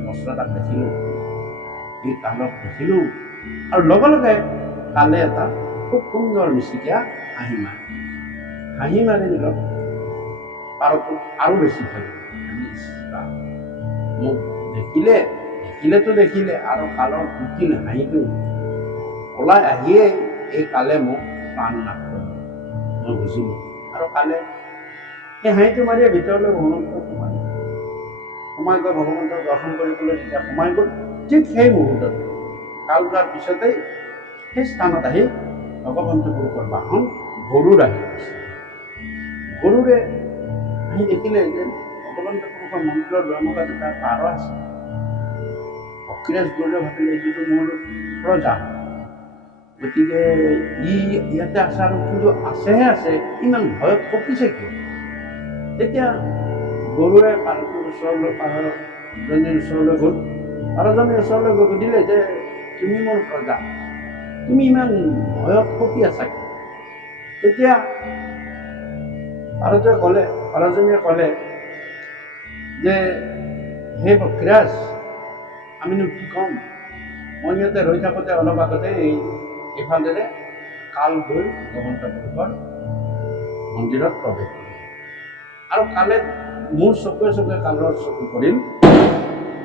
বস্ত্ৰ এটাক দেখিলোঁ, এই কালক দেখিলোঁ। আৰু লগে লগে কালে এটা খুব সুন্দৰ মিচিকীয়া হাঁহি মাৰি দিল। পাৰটো আৰু বেছি ভয় মোক দেখিলে আৰু কালৰ কৃত্ৰিম হাঁহিটো ওলাই আহিয়ে এই কালে মোক প্ৰাণ নাশ কৰে। মই বুজিলোঁ। আৰু কালে সেই হাঁহিটো মাৰিয়ে ভিতৰলৈ ভগৱন্তক সোমাই গৈ ভগৱন্তক দৰ্শন কৰিবলৈ যেতিয়া সোমাই গ'ল, ঠিক সেই মুহূৰ্তত কাল যোৱাৰ পিছতেই সেই স্থানত আহি ভগৱন্ত পুৰুষৰ বাহন গৰুৰ আহি গৈছে। গৰুৰে আহি দেখিলে যে ভগৱন্ত পুৰুষৰ মন্দিৰৰ দুৱাৰমুখত এটা পাৰ আছে। পক্ষীৰাজ গৰুড়ে ভাবিলে এইটোতো মোৰ প্ৰজা, গতিকে ইয়াতে আছে আৰু কিন্তু আছেহে আছে, ইমান ভয়ত কঁপিছে কিয়? তেতিয়া গৰুৱে পাৰটোৰ ওচৰলৈ পাৰজনীৰ ওচৰলৈ গ'ল। পাৰজনীৰ ওচৰলৈ গৈ সুধিলে যে তুমি মোৰ প্ৰজা, তুমি ইমান ভয়ত কঁপি আছা কিয়? তেতিয়া পাৰজনীয়ে ক'লে যে হে পক্ষীৰাজ, আমিনো কি ক'ম, মই ইয়াতে ৰৈ থাকোঁতে অলপ আগতে এইফালেৰে কাল গৈ ভগৱন্ত পুৰুষৰ মন্দিৰত প্ৰৱেশ কৰিলে আৰু কালে মোৰ চকুৱে চকুৱে কালৰ চকু পৰিল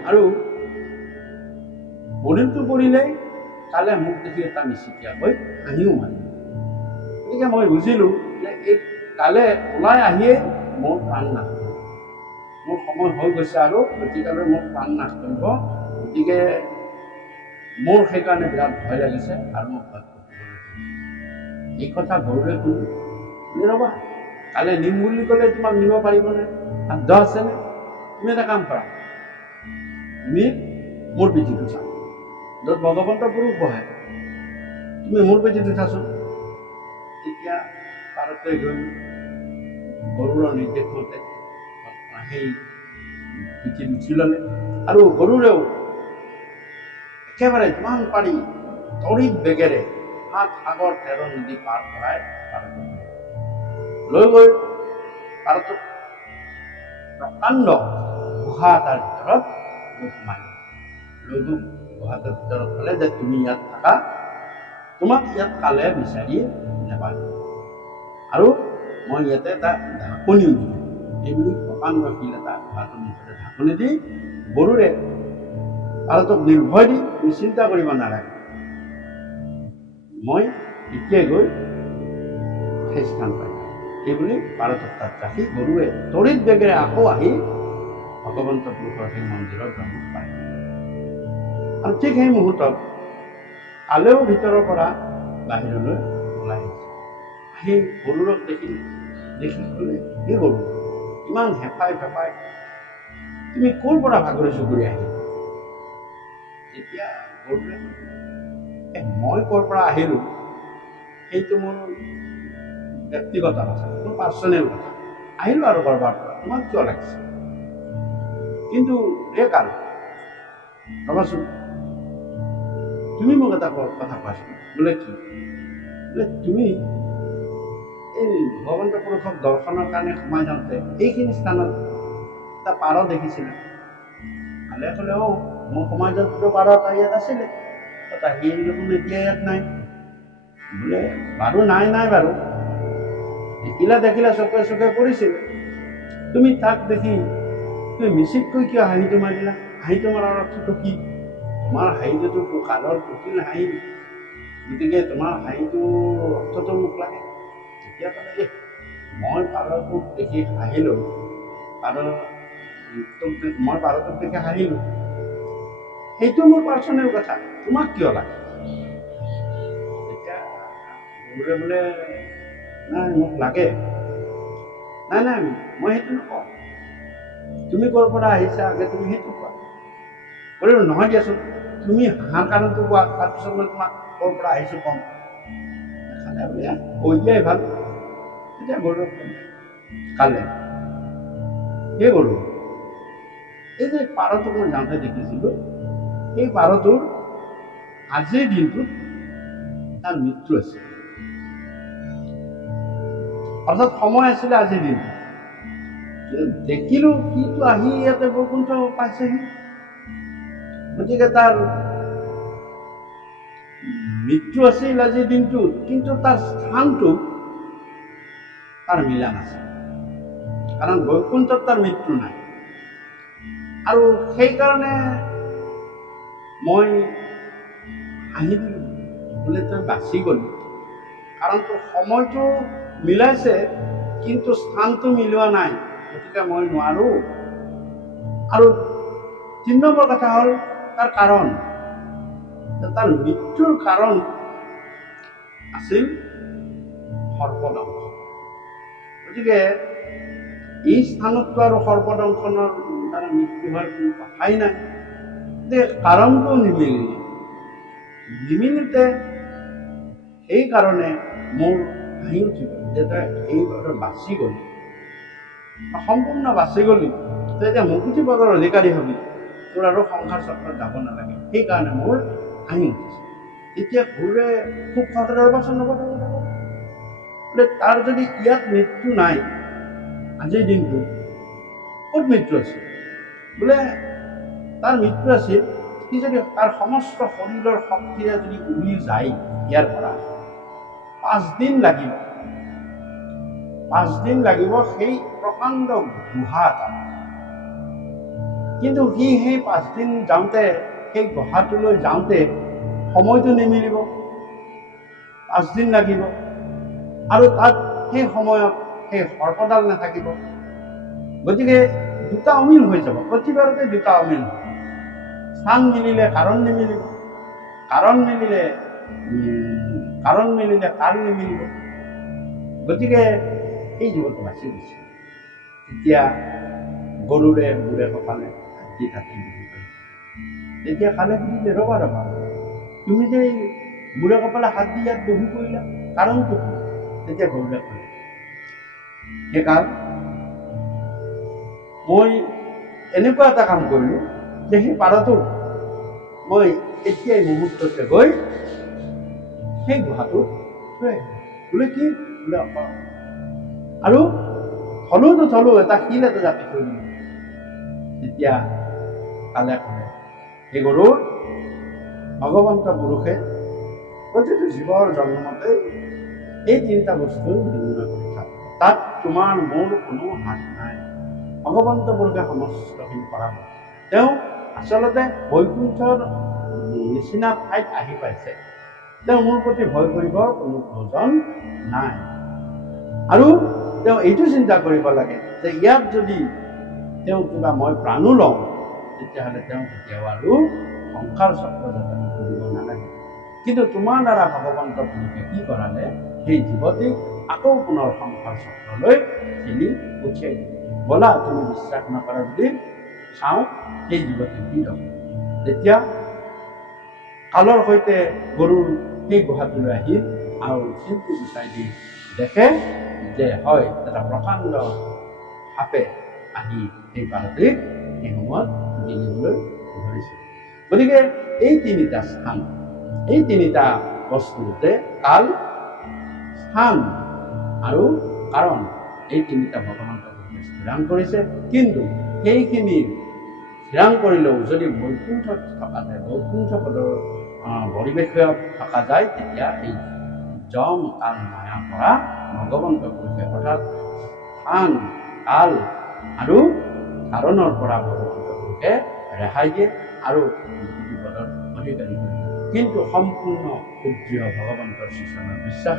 আৰু পৰিলটো পৰিলেই কালে মোক দেখি এটা মিচিকিয়াকৈ হাঁহিও মাৰিল। গতিকে মই বুজিলোঁ যে এই কালে ওলাই আহিয়ে মোৰ প্ৰাণ নাশ কৰিব, মোৰ সময় হৈ গৈছে আৰু গতিকালৈ মোৰ প্ৰাণ নাশ কৰিব, গতিকে মোৰ সেইকাৰণে বিৰাট ভয় লাগিছে আৰু মই ভয় কৰিব লাগিব। এই কথা গৰুৱে শুনি ৰ'বা, কালে নিম বুলি ক'লে তোমাক নিব পাৰিবনে? সাধ্য আছেনে? তুমি এটা কাম কৰা, তুমি মোৰ পিঠিত উঠা, য'ত ভগৱন্ত পুৰুষ বহে তুমি মোৰ পিঠিত উঠাচোন। তেতিয়া পাৰতে গৈ গৰুড়ৰ নিৰ্দেশ মতে সেই পিঠিত উঠি ল'লে আৰু গৰুড়েও একেবাৰে যিমান পাৰি তড়িৎ বেগেৰে 7 সাগৰ 13 নদী পাৰ কৰাই পাৰটো লৈ গৈ পাৰটোক প্ৰকাণ্ড গুহা এটাৰ ভিতৰত সোমাই লৈ গৈ গুহাটোৰ ভিতৰত ক'লে যে তুমি ইয়াত থাকা, তোমাক ইয়াত কালে বিচাৰি নাপায় আৰু মই ইয়াতে এটা ঢাকনিও দিম। এইবুলি প্ৰকাণ্ড শিল এটা গুহাটোৰ মুখতে ঢাকনি দি গৰুড়ে পাৰটোক নিৰ্ভয় দি তুমি চিন্তা কৰিব নালাগে, মই এতিয়াই গৈ সেই স্থান পাই। এইবুলি পাৰটোক তাত ৰাখি গৰুৱে তড়িৎ বেগেৰে আকৌ আহি ভগৱন্ত পুৰুষৰ সেই মন্দিৰৰ দুৱাৰমুখ পায়। আৰু ঠিক সেই মুহূৰ্তত কালেও ভিতৰৰ পৰা বাহিৰলৈ ওলাই আহিছে। আহি গৰুড়ক দেখি ক'লে, এই গৰু ইমান হেঁপাই তুমি ক'ৰ পৰা ভাগৰি চুগুৰি আহিলা? তেতিয়া গৰুড়ে মই ক'ৰ পৰা আহিলোঁ সেইটো মোৰ ব্যক্তিগত কথা, মোৰ পাৰ্চনেল কথা, আহিলোঁ আৰু ক'ৰবাৰ পৰা, তোমাক কিয় লাগিছে? কিন্তু এই কাল ৰ'বাচোন, তুমি মোক এটা কথা কোৱাচোন। বোলে কি? বোলে তুমি এই ভগৱন্ত পুৰুষক দৰ্শনৰ কাৰণে সোমাই যাওঁতে এইখিনি স্থানত এটা পাৰ দেখিছিলা? কালে ক'লে অঁ, মই সোমাই যাওঁতেতো পাৰ এটা ইয়াত আছিলে, সি দেখোন এতিয়া ইয়াত নাই। বোলে বাৰু নাই বাৰু, দেখিলা চকুৱে চকুৱে পৰিছিলে, তুমি তাক দেখি তুমি মিচিককৈ কিয় হাঁহিটো মাৰিলা? হাঁহিটো মাৰাৰ অৰ্থটো কি? তোমাৰ হাঁহিটোতো কালৰ কুটিল হাঁহি, গতিকে তোমাৰ হাঁহিটোৰ অৰ্থটো মোক লাগে। তেতিয়া ক'লে মই পাৰটোক দেখি হাঁহিলোঁ, মই পাৰটোক দেখি হাঁহিলোঁ, সেইটো মোৰ পাৰ্চনেল কথা, তোমাক কিয় লাগে? তেতিয়া গৰুড়ে বোলে নাই মোক লাগে, নাই মই সেইটো নকওঁ, তুমি ক'ৰ পৰা আহিছা আগে তুমি সেইটো কোৱা। গৰুড়ে নহয় দিয়াচোন, তুমি হাঁহাৰ কাৰণটো কোৱা, তাৰপিছত মই তোমাক ক'ৰ পৰা আহিছোঁ ক'ম। কৈ দিয়াই ভাল। তেতিয়া গৰুড়ক কালে, সেই গৰু এই যে পাৰটোক মই যাওঁতে দেখিছিলোঁ, এই পাৰটোৰ আজিৰ দিনটোত তাৰ মৃত্যু আছিল, অৰ্থাৎ সময় আছিলে আজিৰ দিনটো। দেখিলোঁ সিটো আহি ইয়াতে বৈকুণ্ঠ পাইছেহি, গতিকে তাৰ মৃত্যু আছিল আজিৰ দিনটোত, কিন্তু তাৰ স্থানটো তাৰ মিলা নাছিল, কাৰণ বৈকুণ্ঠত তাৰ মৃত্যু নাই। আৰু সেইকাৰণে মই হাঁহি দিলোঁ, বোলে তই বাচি গ'লি, কাৰণ তোৰ সময়টো মিলাইছে কিন্তু স্থানটো মিলোৱা নাই, গতিকে মই নোৱাৰোঁ। আৰু 3 নম্বৰ কথা হ'ল তাৰ কাৰণ, তাৰ মৃত্যুৰ কাৰণ আছিল সৰ্পদংশ। গতিকে এই স্থানততো আৰু সৰ্পদংশনৰ দ্বাৰা মৃত্যু হোৱাৰ কোনো কথাই নাই। যে কাৰণটো নিমিলিতে সেইকাৰণে মোৰ হাঁহি উঠিব যে তই এইবাৰ বাচি গ'লি, সম্পূৰ্ণ বাচি গ'লি, তই এতিয়া মুকুতি পদৰ অধিকাৰী হবি, তোৰ আৰু সংসাৰ চক্ৰত যাব নালাগে, সেইকাৰণে মোৰ হাঁহি উঠিছে। এতিয়া ঘূৰে খুব সহজে বাচন বোলে তাৰ যদি ইয়াত মৃত্যু নাই, আজিৰ দিনটো ক'ত মৃত্যু আছে? বোলে তাৰ মৃত্যু আছিল, সি যদি তাৰ সমস্ত শৰীৰৰ শক্তিৰে যদি উৰি যায় ইয়াৰ পৰা 5 দিন লাগিব, 5 দিন লাগিব সেই প্ৰকাণ্ড গুহা এটা। কিন্তু সি সেই 5 দিন যাওঁতে, সেই গুহাটোলৈ যাওঁতে সময়টো নিমিলিব, 5 দিন লাগিব, আৰু তাত সেই সময়ত সেই সৰ্পডাল নাথাকিব। গতিকে দুটা অমিল হৈ যাব, প্ৰতিবাৰতে দুটা অমিল। স্থান মিলিলে কাৰণ নিমিলিব, কাৰণ মিলিলে কাল নিমিলিব। গতিকে এই জীৱনটো বাচি গৈছে। তেতিয়া গৰুৰে মূৰে কপালে হাতী কাটি বহি পাইছে। তেতিয়া খালে সুধিলে, ৰবা তুমি যে মূৰে কপালে হাত দি ইয়াত বহি পৰিলা, কাৰণটো কি? তেতিয়া গৰুৰে ক'লে, সেইকাৰণ মই এনেকুৱা এটা কাম কৰিলোঁ যে সেই পাৰটো মই এতিয়াই মুহূৰ্ততে গৈ সেই গুহাটোত থৈ আহিলোঁ। বোলে কি? বোলে আৰু থলো এটা শিল এটা জাপি থৈ দিলোঁ। তেতিয়া কালে ক'লে, সেই গৰুৰ ভগৱন্ত পুৰুষে প্ৰতিটো জীৱৰ জন্মতে এই 3টা বস্তু নিৰ্ণয় কৰি থাকে, তাত তোমাৰ মোৰ কোনো হাত নাই। ভগৱন্ত পুৰুষে সমস্তখিনি কৰাব। তেওঁ আচলতে বৈকুণ্ঠৰ নিচিনা ঠাইত আহি পাইছে, তেওঁ মোৰ প্ৰতি ভয় কৰিবৰ কোনো প্ৰয়োজন নাই। আৰু তেওঁ এইটো চিন্তা কৰিব লাগে যে ইয়াত যদি তেওঁ কিবা মই প্ৰাণো লওঁ, তেতিয়াহ'লে তেওঁ কেতিয়াও আৰু সংসাৰ চক্ৰ যাপন কৰিব নালাগে। কিন্তু তোমাৰ দ্বাৰা ভগৱন্ত পুৰুষে কি কৰালে, সেই জীৱটিক আকৌ পুনৰ সংসাৰ চক্ৰলৈ ঠেলি পঠিয়াই দিলে। ব'লা তুমি বিশ্বাস নকৰা যদি চাওঁ সেই জীৱটিক কি লওঁ। তেতিয়া কালৰ সৈতে গৰুৰ সেই গুহাটোলৈ আহিল আৰু শিলটো গুচাই দি দেখে যে হয় এটা প্ৰকাণ্ড সাপে আহি সেই পাৰটিক সেই সময়ত গিলিবলৈ ধৰিছে। গতিকে এই 3টা স্থান, এই 3টা বস্তুতে কাল, স্থান আৰু কাৰণ, এই 3টা ভগৱন্ত পুৰুষে স্থিৰাং কৰিছে। কিন্তু সেইখিনি স্থিৰাং কৰিলেও যদি বৈকুণ্ঠত থকা যায়, বৈকুণ্ঠ পদৰ পৰিৱেশত থকা যায়, তেতিয়া এই জম কাল মায়াৰ পৰা ভগৱন্ত পুৰুষে অৰ্থাৎ স্থান, কাল আৰু কাৰণৰ পৰা ভগৱন্ত পুৰুষে ৰেহাই দিয়ে আৰু পদৰ অধিকাৰী কৰে। কিন্তু সম্পূৰ্ণ শুদ্ধ ভগৱন্তৰ শ্ৰীচৰণত বিশ্বাস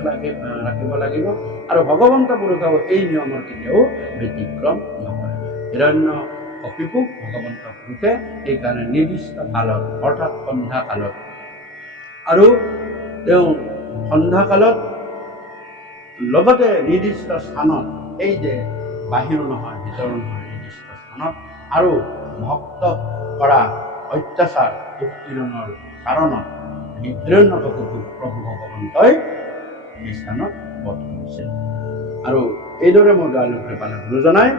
ৰাখিব লাগিব আৰু ভগৱন্ত পুৰুষেও এই নিয়মৰ কেতিয়াও ব্যতিক্ৰম নকৰে। হিৰণ্যকশিপুক ভগৱন্ত পুৰুষে সেইকাৰণে নিৰ্দিষ্ট কালত, অৰ্থাৎ সন্ধ্যা কালত, আৰু তেওঁ সন্ধ্যা কালত লগতে নিৰ্দিষ্ট স্থানত, এই যে বাহিৰ নহয় ভিতৰ নহয় নিৰ্দিষ্ট স্থানত, আৰু ভক্ত কৰা অত্যাচাৰ উৎপীড়নৰ কাৰণত হিৰণ্যকশিপুক প্ৰভু ভগৱন্তই এই স্থানত বধ কৰিছিল। আৰু এইদৰে মই দয়ালু কৃপালে গুৰুজনাই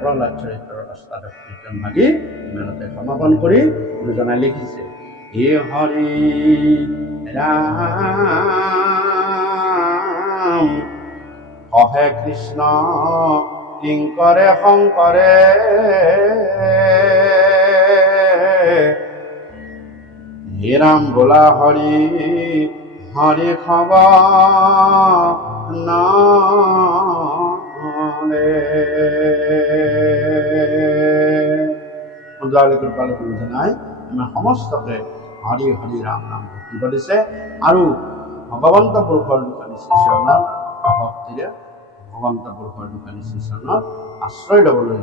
প্ৰহ্লাদ চৰিত্ৰৰ অষ্টাদশ কীৰ্তন ভাগি ইমানতে সমাপন কৰি গুৰুজনাই লিখিছে, হে হৰি ৰাম কহে কৃষ্ণ কিংকৰে শংকৰে, হে ৰাম বোলা হৰি হৰি খবৰ নালে। কৃপালে গুৰুজনাই আমাৰ সমস্তকে হৰি হৰি ৰাম নাম ভক্তি কৰিছে আৰু ভগৱন্ত পুৰুষৰ দোকানী শ্ৰীচৰণত ভক্তিৰে ভগৱন্ত পুৰুষৰ দোকানী শ্ৰীচৰণত আশ্ৰয় ল'বলৈ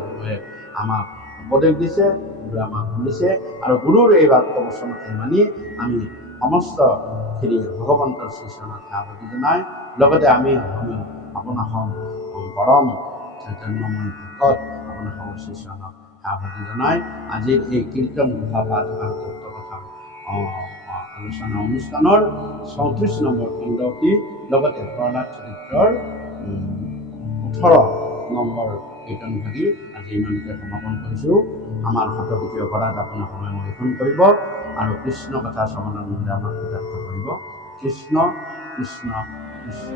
আমাক উপদেশ দিছে, গুৰুৱে আমাক শুনিছে আৰু গুৰুৰ এই বাক্য বচনকে মানি আমি সমস্তখিনি ভগৱন্তৰ শ্ৰীচৰণত আৱদ্ধি জনাই লগতে আমি আপোনাৰ পৰম চৈতন্যময় ভকত আপোনাক অৱশ্যে চৰণত আহ্বান জনাই আজিৰ এই কীৰ্তন ঘোষা পাঠ আৰু তত্ত্বকথা আলোচনা অনুষ্ঠানৰ 34 নম্বৰ খণ্ডটি লগতে প্ৰহ্লাদ চৰিত্ৰৰ 18 নম্বৰ কীৰ্তন ভাগি আজি ইমানতে সমাপন কৰিছোঁ। আমাৰ শতকোটি অপৰাধ আপোনাৰ সময় মোচন কৰিব আৰু কৃষ্ণ কথা শ্ৰৱণানন্দে আমাক কৃতাৰ্থ কৰিব। কৃষ্ণ কৃষ্ণ কৃষ্ণ।